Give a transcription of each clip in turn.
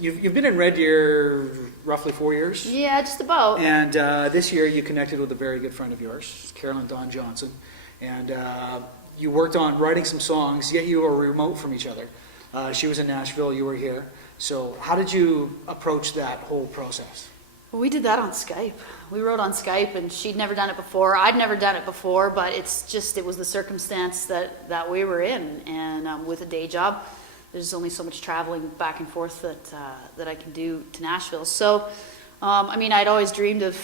You've been in Red Deer roughly 4 years. Yeah, just about. And this year you connected with a very good friend of yours, Carolyn Dawn Johnson, and you worked on writing some songs, yet you were remote from each other. She was in Nashville, you were here. So how did you approach that whole process? Well, we did that on Skype. We wrote on Skype, and she'd never done it before. I'd never done it before, but it was the circumstance that we were in. And with a day job, there's only so much traveling back and forth that I can do to Nashville. So, I'd always dreamed of,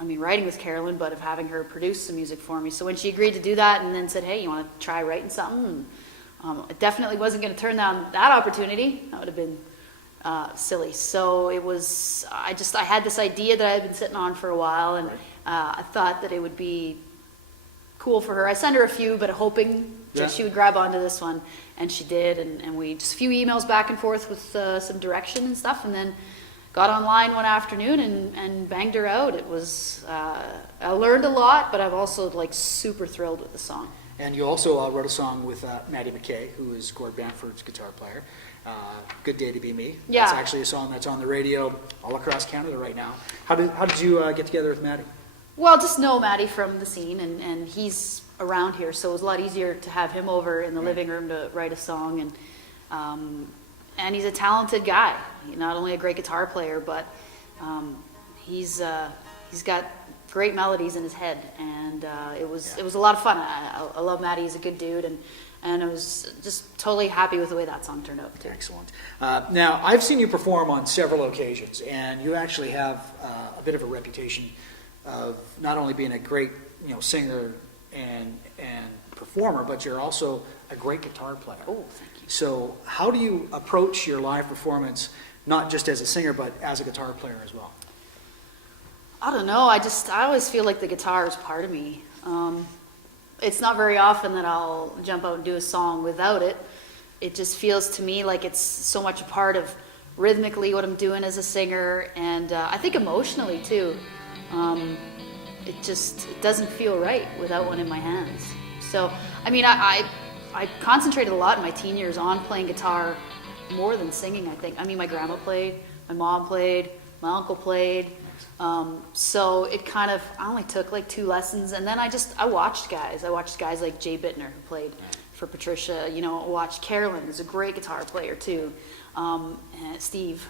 writing with Carolyn, but of having her produce some music for me. So when she agreed to do that and then said, hey, you want to try writing something? I definitely wasn't going to turn down that opportunity. That would have been silly. So it was, I had this idea that I had been sitting on for a while, and I thought that it would be cool for her. I sent her a few, but hoping that she would grab onto this one, and she did, and we just a few emails back and forth with some direction and stuff, and then got online one afternoon and banged her out. It was, I learned a lot, but I'm also super thrilled with the song. And you also wrote a song with Maddie McKay, who is Gord Bamford's guitar player. Good Day to Be Me. Yeah. That's actually a song that's on the radio all across Canada right now. How did you get together with Maddie? Well, just know Maddie from the scene, and he's around here, so it was a lot easier to have him over in the living room to write a song. And he's a talented guy. He's not only a great guitar player, but he's got great melodies in his head, and it was a lot of fun. I love Maddie. He's a good dude, and I was just totally happy with the way that song turned out too. Excellent. Now, I've seen you perform on several occasions, and you actually have a bit of a reputation of not only being a great singer and performer, but you're also a great guitar player. Oh, thank you. So how do you approach your live performance, not just as a singer, but as a guitar player as well? I don't know. I always feel like the guitar is part of me. It's not very often that I'll jump out and do a song without it. It just feels to me like it's so much a part of rhythmically what I'm doing as a singer, and I think emotionally too. It doesn't feel right without one in my hands. So, I concentrated a lot in my teen years on playing guitar more than singing, I think. My grandma played, my mom played, my uncle played. So it kind of, I only took 2 lessons, and then I watched guys. I watched guys like Jay Bittner, who played for Patricia. I watched Carolyn, who's a great guitar player too. And Steve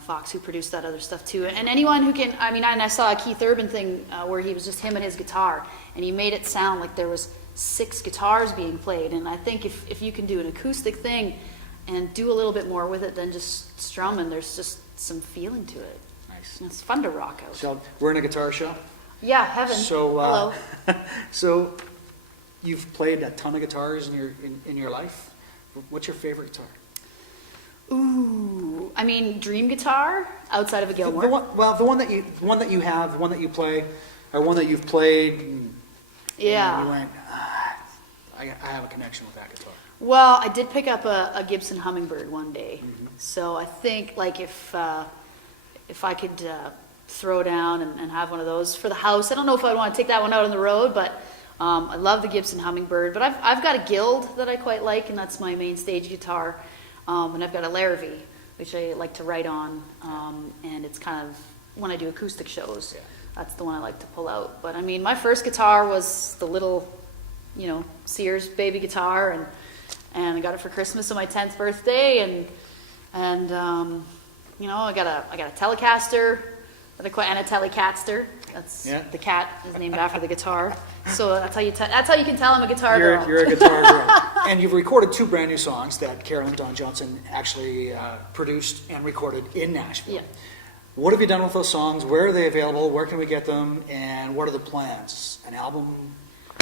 Fox, who produced that other stuff too. And anyone who can, and I saw a Keith Urban thing where he was just him and his guitar, and he made it sound like there was 6 guitars being played. And I think if you can do an acoustic thing and do a little bit more with it than just strumming, there's just some feeling to it. Nice. It's fun to rock out. So we're in a guitar show. Yeah, heaven. So hello. So you've played a ton of guitars in your life. What's your favorite guitar? Ooh, dream guitar outside of a Gilmore. The one that you have, the one that you play, or one that you've played. And you went, I have a connection with that guitar. Well, I did pick up a Gibson Hummingbird one day, so I think if I could throw down and have one of those for the house. I don't know if I'd want to take that one out on the road, but I love the Gibson Hummingbird. But I've got a Guild that I quite like, and that's my main stage guitar. And I've got a Larrivee, which I like to write on, and it's kind of, when I do acoustic shows, that's the one I like to pull out. But my first guitar was the little, Sears baby guitar, and I got it for Christmas on my 10th birthday, and I got a Telecaster and a Telecaster. That's the cat is named after the guitar. So that's how you can tell I'm a guitar girl. You're a guitar girl. And you've recorded 2 brand new songs that Carolyn Dawn Johnson actually produced and recorded in Nashville. Yeah. What have you done with those songs? Where are they available? Where can we get them? And what are the plans? An album?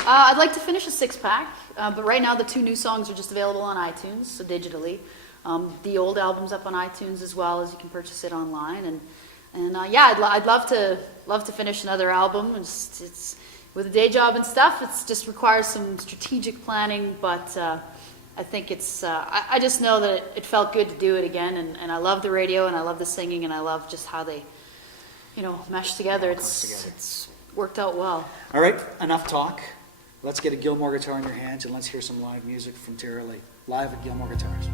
I'd like to finish a 6-pack, but right now the 2 new songs are just available on iTunes, so digitally. The old album's up on iTunes as well, as you can purchase it online. I'd love to finish another album. It's with a day job and stuff. It just requires some strategic planning, but I think it's. I just know that it felt good to do it again, and I love the radio, and I love the singing, and I love just how they, mesh together. It's worked out well. All right, enough talk. Let's get a Gilmore guitar in your hands, and let's hear some live music from Tera live at Gilmore Guitars.